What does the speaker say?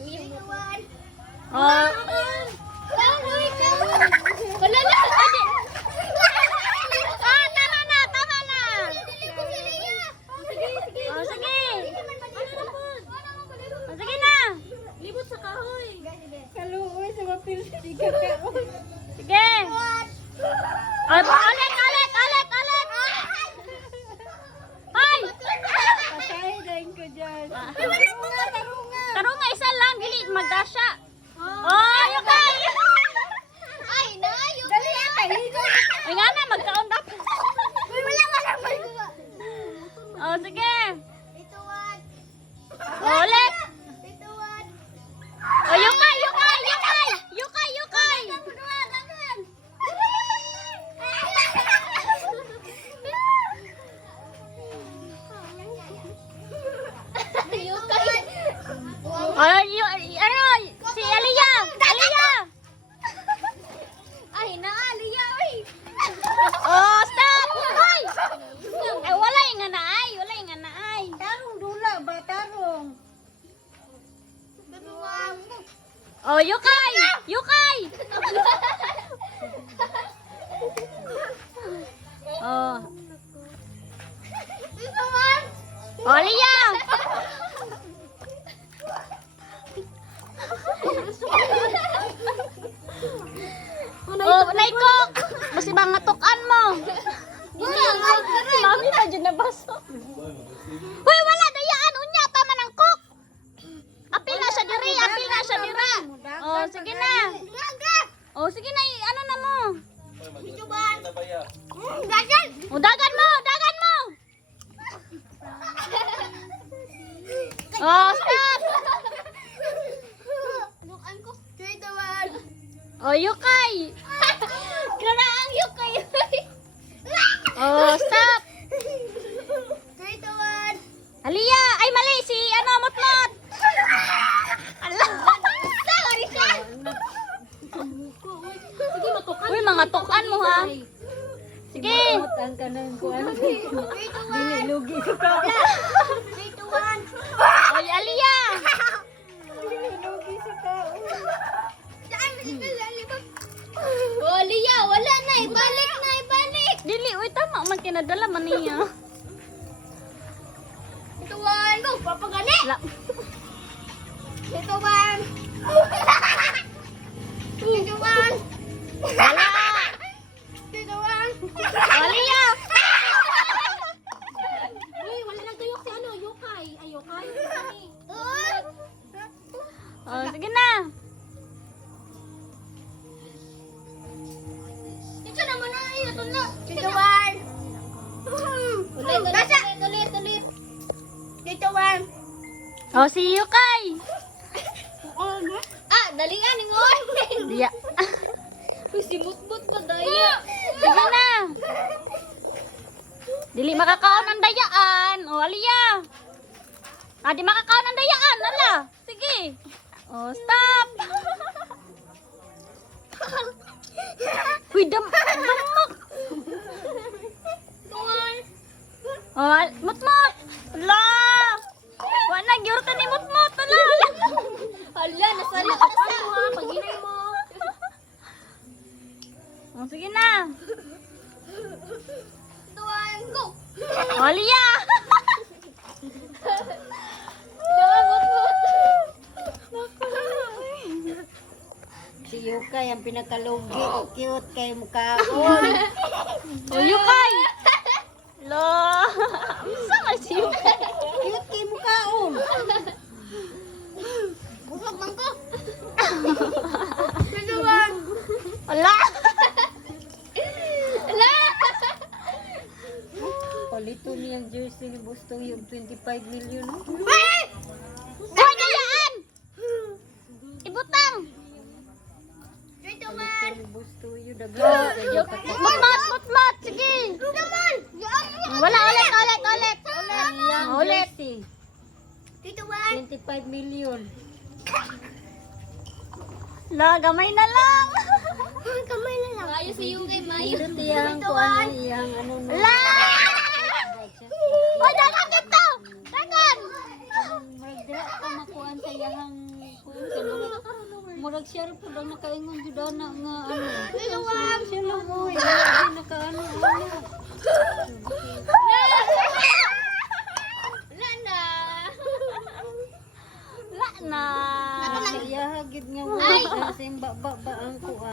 Oh. Wala na. Ah, tama na, tama na. Oh, sige. Oh, sige na. Libot sa kahoy. Kaluoy sa mapil. Sige ka. Sige. Oh, ulit. Hoy. Patay din ko dyan. Tarong nga isa lang, dili magdasya. Oh, yukay. Ay, nayo. Dali ata. Ay nga na, magkaon dapat. Wala. Oh, sige. Ito one. Ulit. Ito one. Oh, yukay. Oh, ano? Si Aliyah. Ay, na, Aliyah, oy. Oh, stop. Hoy. Ay, wala nga na ay. Tarong dula ba? Tarong. Oh, yukay. Oh. Ito one. Oh, Aliyah. Oh, naikok. Kasi mga tukan mo. Mami pa dyan na baso. Hoy, wala dayaan. Unya, tama ng cook. Apil na siya diri. Oh, sige na. Oh, sige na. Ano na mo? Ito one. Dagan. Oh, dagan mo. Oh, stop. Lukan ko. Ito one. Oh, yukay. Karaang yukay. Oh, stop. Ito one. Aliyah. Ay, mali. Si, mutmut. Ala. Sorry ka. Sige, matukan. Uy, mga tukan mo, ha? Sige. Ang kanang kuan. Ito Dili one. lugi sa ka. Ito one. Oy, Aliyah. Dili lugi sa ka. Saan ba ito lalibag? Oh, Aliyah, wala na. Ibalik. Dili, uy, tama. Man kinadala man niya. Ito one. Go, papagani. La- Ito one. Ito one. Wala. Ito one. Aliyah. Uy, wala nang tuyok si ano, yukay. Ay, yukay. Oh, sige na. Ito naman na. Ito na. Ito one. Tulit. Ito one. Oh, si Yukay. Ah, dalian ni mo. Diya. Uy, si Mutmut pa daya. Sige na. Dili makakaon ang dayaan. Oh, Aliyah. Ah, di makakaon ang dayaan. Ala. Sige. Oh, stop. Uy, damak. Oh, mutmut. Ala. Wala na, giurta ni mutmut. Ala. Hala, nasali ka na sa. Paginay mo. Oh, sige na. Ito one. Go. Oh, Aliyah. Si Yukay ang pinakalugi. Cute kay mukhaon. Oh, Yukay. La. Sama si Yukay. Cute kay mukhaon. Busog man ko. Ito one. Ala. Hala. Palito niyang jersey ni Bustong yung 25 million. No? Ay! Hoy, dayaan. Ibutang. Ito one. Ni Bustong yung dagat. Mutmat. Sige. Naman. Wala, ulit. Yang Ulit. jersey. Ito one. 25 million. La, gamay na lang. Kamay na lang. Ayos si yung kay Mayo. Ito tiyang kuan iyang ano no. La. Hoy, dagan dito. Dagan. Magdira ka makuan sa iyang Murag siya rin po lang nakaingon jud ana nga ano. Siya lang mo, hindi nakaano ano. Wala na. Wala na. Kaya hagid nga wala kasi ba ang kuha.